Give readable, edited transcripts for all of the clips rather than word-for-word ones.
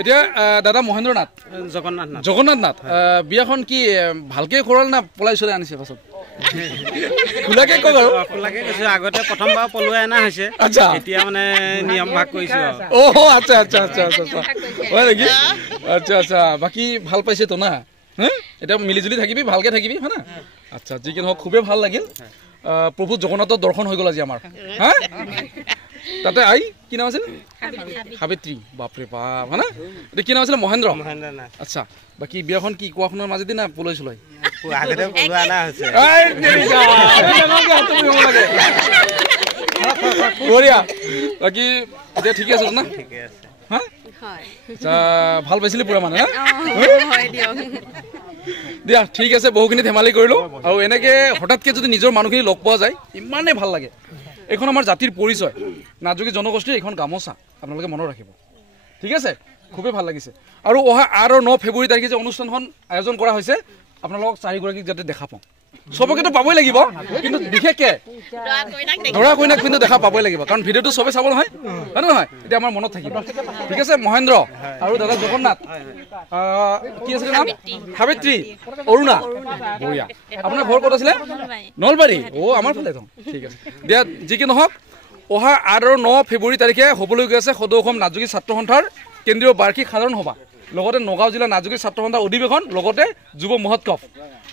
এতিয়া দাদা মহেন্দ্ৰ নাথ জগন্নাথ নাথ বিয়াখন কি ভালকে কৰাল না পলাই চলাই আনিছে পাছত খোলাকে কওক আৰু খোলাকে কৈছো আগতে প্ৰথমবাৰ পলুৱাই অনা হৈছে এতিয়া মানে নিয়ম ভাগ কৰিছো আচ্ছা হয় নেকি আচ্ছা বাকী ভাল পাইছে তো না এটা মিলিজুলি থাকিবি ভালকে থাকিবি হয় না আচ্ছা যি কি নহওক খুবেই ভাল লাগিল প্ৰভু জগন্নাথৰ দৰ্শন হৈ গ'ল আজি আমাৰ হা তাতে আই কি নাম আছিল সাবিত্ৰী বাপৰে বাপ হয় না এতিয়া কি নাম আছিলে মহেন্দ্ৰ আচ্ছা বাকী বিয়াখন কি কোৱাখনৰ মাজেদি না পলাই চলাই বঢ়িয়া বাকী এতিয়া ঠিকে আছে না ভাল পাইছিলি পুৰা মানে দিয়া ঠিক আছে বহুখিনি ধেমালি কৰিলো আৰু এনেকে হঠাৎকে যদি নিজৰ মানুহখিনি লগ পোৱা যায় ইমানেই ভাল লাগে এখন আমাৰ জাতিৰ পৰিচয় নাথযোগী জনগোষ্ঠীৰ এখন গামোচা আপোনালোকে মনত ৰাখিব ঠিক আছে খুবেই ভাল লাগিছে আৰু অহা 8 আৰু 9 ফেব্ৰুৱাৰী তাৰিখে যে অনুষ্ঠানখন আয়োজন কৰা হৈছে আপোনালোকক চাৰিগৰাকীক যাতে দেখা পাওঁ সবকেতো পাবই লাগিব কিন্তু বিশেষকে দৰা কইনাক কিন্তু দেখা পাবই লাগিব কাৰণ ভিডিঅ'টো সবে চাব নহয় হয় নহয় এতিয়া আমাৰ মনত থাকিব ঠিক আছে মহেন্দ্ৰ আৰু দাদা জগন্নাথ কি আছিল নাম সাবিত্ৰী অৰুণা বঢ়িয়া আপোনাৰ ঘৰ ক'ত আছিলে নলবাৰী আমাৰ ফালে ঠিক আছে দিয়া যি কি নহওক অহা 8 আৰু 9 ফেব্ৰুৱাৰী তাৰিখে হ'বলৈ গৈ আছে সদৌ অসম নাথযোগী ছাত্ৰ সন্থাৰ কেন্দ্ৰীয় বাৰ্ষিক সাধাৰণ সভা লগতে নগাঁও জিলা নাথযোগী ছাত্ৰ সন্থাৰ অধিৱেশন লগতে যুৱ মহোৎসৱ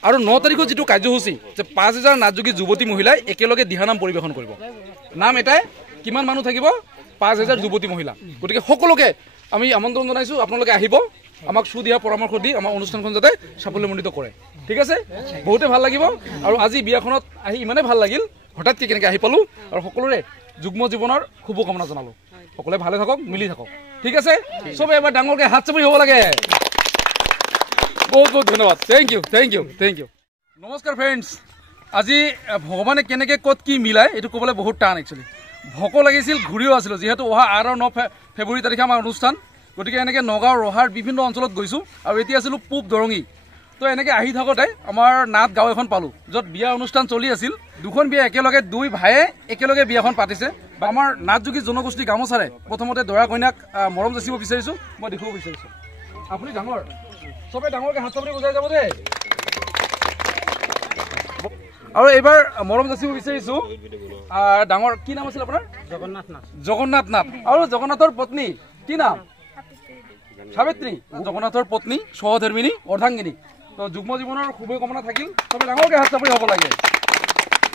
আৰু 9 তাৰিখৰ যিটো কাৰ্যসূচী যে 5000 নাথযোগী যুৱতী মহিলাই একেলগে দিহানাম পৰিৱেশন কৰিব নাম এটাই কিমান মানুহ থাকিব 5000 যুৱতী মহিলা গতিকে সকলোকে আমি আমন্ত্ৰণ জনাইছো আপোনালোকে আহিব আমাক সুদিহা পৰামৰ্শ দি আমাৰ অনুষ্ঠানখন যাতে সাফল্যমণ্ডিত কৰে ঠিক আছে বহুতে ভাল লাগিব আৰু আজি বিয়াখনত আহি ইমানে ভাল লাগিল হঠাৎকে কেনেকৈ আহি পালো আৰু সকলোৰে যুগ্ম জীৱনৰ শুভকামনা জনালো সকলোৱে ভালে থাকক মিলি থাকক ঠিক আছে সবে এবাৰ ডাঙৰকৈ হাত চাপৰি হ'ব লাগে বহুত ধন্যবাদ থেংক ইউ নমস্কাৰ ফ্ৰেণ্ডছ আজি ভগৱানে কেনেকৈ ক'ত কি মিলায় এইটো ক'বলৈ বহুত টান একচুৱেলি ভোক লাগিছিল ঘূৰিও আছিলোঁ যিহেতু অহা 8 আৰু 9 ফেব্ৰুৱাৰী তাৰিখে আমাৰ অনুষ্ঠান গতিকে এনেকৈ নগাঁও ৰহাৰ বিভিন্ন অঞ্চলত গৈছোঁ আৰু এতিয়া আছিলোঁ পূব দৰঙী তো এনেকৈ আহি থাকোঁতে আমাৰ নাথ গাঁও এখন পালোঁ য'ত বিয়া অনুষ্ঠান চলি আছিল দুখন বিয়া একেলগে দুই ভায়ে একেলগে বিয়াখন পাতিছে আমাৰ নাথযোগী জনগোষ্ঠী গামোচাৰে প্ৰথমতে দৰা কইনাক মৰম যাচিব বিচাৰিছোঁ মই দেখুৱাব বিচাৰিছোঁ আপুনি ডাঙৰ সবে ডাঙৰকৈ হাত চাপৰি বুজাই যাব দেই আৰু এইবাৰ মৰম যাচিব বিচাৰিছোঁ ডাঙৰ কি নাম আছিল আপোনাৰ জগন্নাথ নাথ আৰু জগন্নাথৰ পত্নী কি নাম সাবিত্ৰী জগন্নাথৰ পত্নী সহধৰ্মিনী অৰ্ধাংগিনী তো যুগ্ম জীৱনৰ শুভকামনা থাকিল সবে ডাঙৰকৈ হাত চাপৰি হ'ব লাগে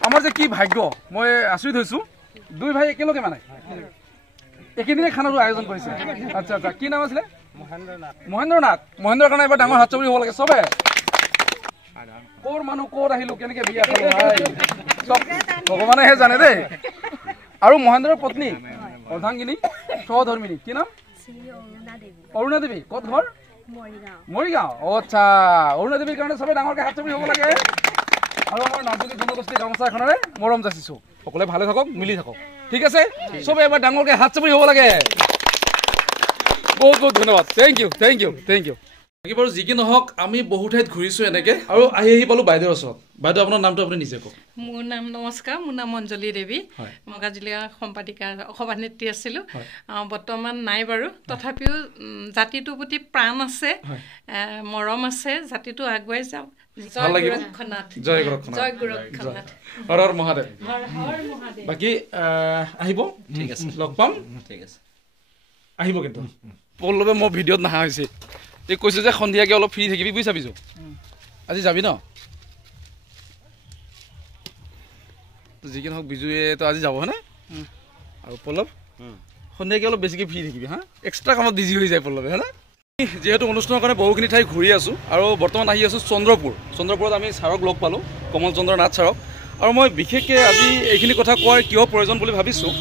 আমাৰ যে কি ভাগ্য মই আচৰিত হৈছোঁ দুই ভাই একেলগে মানে একেদিনে খানাটো আয়োজন কৰিছে আচ্ছা কি নাম আছিলে মহেন্দ্ৰ কাৰণে এবাৰ ডাঙৰ হাত চাপৰি হ'ব লাগে সবে ক'ৰ মানুহ ক'ত আহিলোঁ কেনেকৈ বিয়া খালোঁ চব ভগৱানেহে জানে দেই আৰু মহেন্দ্ৰৰ পত্নী অৰ্ধাংগিনী সহধৰ্মিনী কি নাম অৰুণা দেৱী ক'ত ঘৰ মৰিগাঁও আচ্ছা অৰুণা দেৱীৰ কাৰণে সবে ডাঙৰকৈ হাত চাপৰি হ'ব লাগে আৰু আমাৰ নাথযোগী জনগোষ্ঠী গামোচা এখনেৰে মৰম যাচিছোঁ সকলোৱে ভালে থাকক মিলি থাকক ঠিক আছে সবে এবাৰ ডাঙৰকৈ হাত চাপৰি হ'ব লাগে বহুত ধন্যবাদ থেংক ইউ বাকী বাৰু যি কি নহওক আমি বহু ঠাইত ঘূৰিছোঁ এনেকৈ আৰু আহি পালোঁ বাইদেউৰ ওচৰত বাইদেউ আপোনাৰ নামটো আপুনি নিজে কওক মোৰ নাম নমস্কাৰ মোৰ নাম অঞ্জলি দেৱী নগাঁও জিলা সম্পাদিকা সভানেত্ৰী আছিলোঁ বৰ্তমান নাই বাৰু তথাপিও জাতিটোৰ প্ৰতি প্ৰাণ আছে মৰম আছে জাতিটো আগুৱাই যাওক জয় গোৰক্ষনাথ হৰ হৰ মহাদেৱ বাকী আহিব ঠিক আছে লগ পাম ঠিক আছে আহিব কিন্তু পল্লৱে মই ভিডিঅ'ত নহা হৈছে এই কৈছে যে সন্ধিয়াকৈ অলপ ফ্ৰী থাকিবি বুজি চাবিছোঁ আজি যাবি ন যি কি নহওক বিজুয়েতো আজি যাব হয়নে আৰু পল্লৱ সন্ধিয়াকৈ অলপ বেছিকৈ ফ্ৰী থাকিবি হা এক্সট্ৰা কামত বিজি হৈ যায় পল্লৱে হয়নে যিহেতু অনুষ্ঠানৰ কাৰণে বহুখিনি ঠাই ঘূৰি আছোঁ আৰু বৰ্তমান আহি আছোঁ চন্দ্ৰপুৰত আমি ছাৰক লগ পালোঁ কমল চন্দ্ৰ নাথ ছাৰক আৰু মই বিশেষকৈ আজি এইখিনি কথা কোৱাৰ কিয় প্ৰয়োজন বুলি ভাবিছোঁ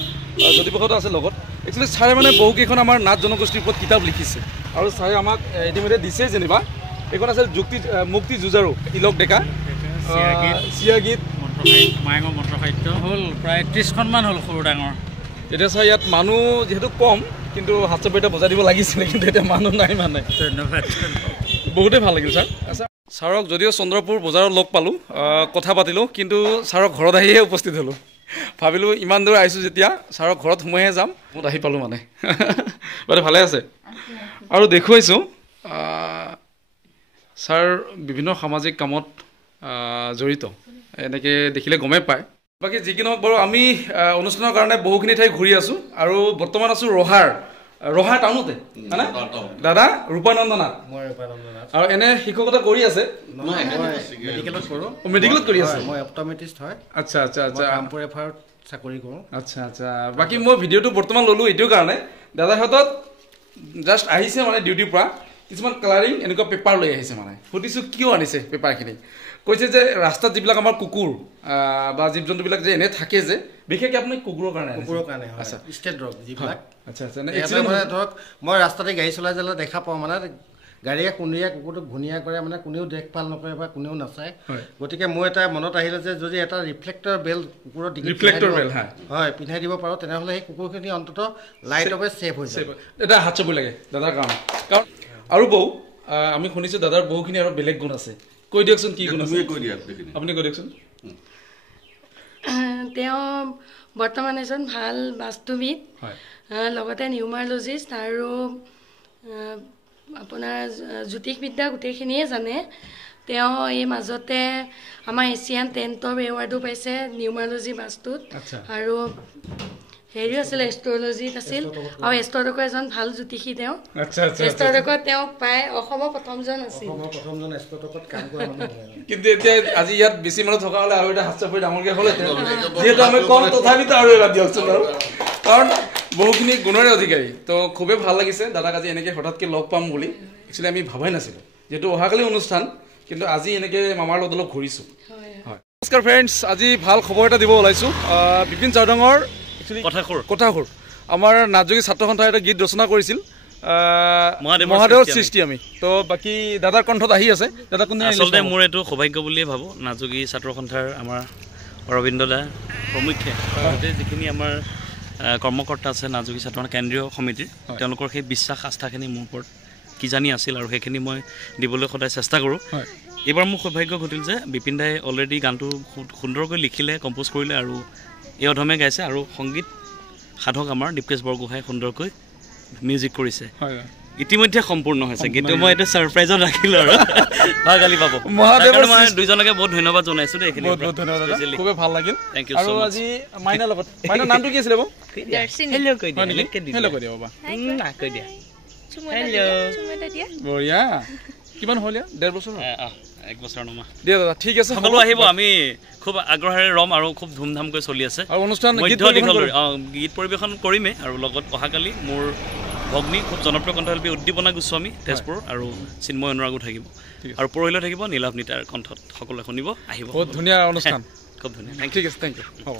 জ্যোতিপ্ৰসাদো আছে লগত একচুৱেলি ছাৰে মানে বহুকেইখন আমাৰ নাথ জনগোষ্ঠীৰ ওপৰত কিতাপ লিখিছে আৰু ছাৰে আমাক ইতিমধ্যে দিছে যেনিবা এইখন আছিল মুক্তি যুঁজাৰু তিলক ডেকা চিয়া গীত মায়ঙৰ মন্ত্ৰ সাহিত্য হ'ল প্ৰায় 30খনমান হ'ল সৰু ডাঙৰ এতিয়া ছাৰ ইয়াত মানুহ যিহেতু কম কিন্তু হাত চাপৰিটা বজাই দিব লাগিছিলে কিন্তু এতিয়া মানুহ নাই মানে ধন্যবাদ বহুতেই ভাল লাগিল ছাৰ আচ্ছা ছাৰক যদিও চন্দ্ৰপুৰ বজাৰত লগ পালোঁ কথা পাতিলোঁ কিন্তু ছাৰক ঘৰত আহিহে উপস্থিত হ'লোঁ ভাবিলোঁ ইমান দূৰ আহিছোঁ যেতিয়া ছাৰক ঘৰত সোমাইহে যাম মই আহি পালোঁ মানে বাইদেউ ভালে আছে আৰু দেখুৱাইছোঁ ছাৰ বিভিন্ন সামাজিক কামত জড়িত এনেকৈ দেখিলে গমেই পায় বাকী যি কি নহওক বাৰু আমি অনুষ্ঠানৰ কাৰণে বহুখিনি ঠাই ঘূৰি আছোঁ আৰু বৰ্তমান আছোঁ ৰহাৰ টাউনতে হয়নে দাদা ৰূপানন্দনাথ আৰু এনে শিক্ষকতা কৰি আছে মেডিকেলত কৰি আছে মই অপট'মেট্ৰিষ্ট হয় আচ্ছা আচ্ছা আচ্ছা কামপুৰ এফাৰত চাকৰি কৰোঁ আচ্ছা আচ্ছা বাকী মই ভিডিঅ'টো বৰ্তমান ল'লোঁ এইটোৰ কাৰণে দাদাৰ হাতত জাষ্ট আহিছে মানে ডিউটিৰ পৰা কিছুমান কালাৰিং এনেকুৱা পেপাৰ লৈ আহিছে মানে সুধিছোঁ কিয় আনিছে পেপাৰখিনি কৈছে যে ৰাস্তাত যিবিলাক আমাৰ কুকুৰ বা জীৱ জন্তুবিলাক যে এনে থাকে যে বিশেষকৈ আপুনি কুকুৰৰ কাৰণে আচ্ছা ষ্টেট ডগ যিবিলাক আচ্ছা আচ্ছা মানে ধৰক মই ৰাস্তাতে গাড়ী চলাই যালে দেখা পাওঁ মানে গাড়ীয়ে খুন্দিয়াই কুকুৰটোক ঘূণীয়া কৰে মানে কোনেও দেখভাল নকৰে বা কোনেও নাচায় গতিকে মোৰ এটা মনত আহিলে যে যদি এটা ৰিফ্লেক্টৰ বেল কুকুৰৰ হয় পিন্ধাই দিব পাৰোঁ তেনেহ'লে সেই কুকুৰখিনি অন্ততঃ লাইটৰ পৰা ছেভ হৈ যায় এটা হাত চাব লাগে দাদাৰ কাৰণে কাৰণ আৰু বৌ আমি শুনিছোঁ দাদাৰ বহুখিনি আৰু বেলেগ গুণ আছে কৈ দিয়কচোন কি গুণ আছে আপুনি কৈ দিয়কচোন তেওঁ বৰ্তমান এজন ভাল বাস্তুবিদ লগতে নিউমাৰলজিষ্ট আৰু আপোনাৰ জ্যোতিষবিদ্যা গোটেইখিনিয়ে জানে তেওঁ এই মাজতে আমাৰ এছিয়ান 10th এৱাৰ্ডো পাইছে নিউমাৰলজি বাস্তুত আৰু হেৰিও আছিল এষ্ট্ৰলজিত আছিল আৰু এষ্ট্ৰলজৰ এজন ভাল জ্যোতিষী তেওঁ এষ্ট্ৰলজত তেওঁ প্ৰায় অসমৰ প্ৰথমজন আছিল কিন্তু এতিয়া আজি ইয়াত বেছি মানুহ থকা হ'লে আৰু এটা হাত চাপৰি ডাঙৰকৈ হ'লহেঁতেন যিহেতু আমি কম তথাপিতো আৰু এটা দিয়কচোন বাৰু কাৰণ বহুখিনি গুণৰে অধিকাৰী তো খুবেই ভাল লাগিছে দাদাক আজি এনেকৈ হঠাৎকৈ লগ পাম বুলি একচুৱেলি আমি ভাবাই নাছিলোঁ যিহেতু অহাকালি অনুষ্ঠান কিন্তু আজি এনেকৈ মামাৰ লগত অলপ ঘূৰিছোঁ হয় নমস্কাৰ ফ্ৰেণ্ডছ আজি ভাল খবৰ এটা দিব ওলাইছোঁ বিপিন চাউডাঙৰ কথাসুৰ আমাৰ নাটযোগী ছাত্ৰ সন্থাই এটা গীত ৰচনা কৰিছিল মহাদেৱৰ সৃষ্টি আমি তো বাকী দাদাৰ কণ্ঠত আহি আছে দাদা কোনে আচলতে মোৰ এইটো সৌভাগ্য বুলিয়ে ভাবোঁ নাটযোগী ছাত্ৰ সন্থাৰ আমাৰ অৰবিন্দ দা প্ৰমুখ্যে যিখিনি আমাৰ কৰ্মকৰ্তা আছে নাটযোগী ছাত্ৰ কেন্দ্ৰীয় সমিতিৰ তেওঁলোকৰ সেই বিশ্বাস আস্থাখিনি মোৰ ওপৰত কিজানি আছিল আৰু সেইখিনি মই দিবলৈ সদায় চেষ্টা কৰোঁ এইবাৰ মোৰ সৌভাগ্য ঘটিল যে বিপিন দাই অলৰেডি গানটো সুন্দৰকৈ লিখিলে কম্প'জ কৰিলে আৰু এই অধমে গাইছে আৰু সংগীত সাধক আমাৰ দীপকেশ বৰগোহাঁই সুন্দৰকৈ মিউজিক কৰিছে ইতিমধ্যে সম্পূৰ্ণ হৈছে কিন্তু মই এইটো ছাৰপ্ৰাইজত ৰাখিলোঁ আৰু অহাকালি পাব মহাদেৱৰ মই দুইজনকে বহুত ধন্যবাদ জনাইছোঁ দেই এইখিনি বহুত ধন্যবাদ খুবেই ভাল লাগিল থেংক ইউ আৰু আজি মাইনাৰ লগত মাইনাৰ নামটো কি আছিলে বাৰু হেল্ল' কৈ দিয়া হেল্ল' কৈ দিয়া বাবা কৈ দিয়া বঢ়িয়া কিমান হ'ল ইয়াৰ 1.5 বছৰ 1 বছৰ নমা দিয়া দাদা ঠিক আছে সকলো আহিব আমি খুব আগ্ৰহেৰে ৰম আৰু খুব ধুমধামকৈ চলি আছে আৰু অনুষ্ঠান গীত পৰিৱেশন কৰিমেই আৰু লগত অহাকালি মোৰ ভগ্নী খুব জনপ্ৰিয় কণ্ঠশিল্পী উদ্দীপনা গোস্বামী তেজপুৰ আৰু চিন্ময় অনুৰাগো থাকিব আৰু পৰহিলৈ থাকিব নীলাভ নিতাৰ কণ্ঠত সকলোৱে শুনিব আহিব বহুত ধুনীয়া অনুষ্ঠান খুব ধুনীয়া ঠিক আছে থেংক ইউ হ'ব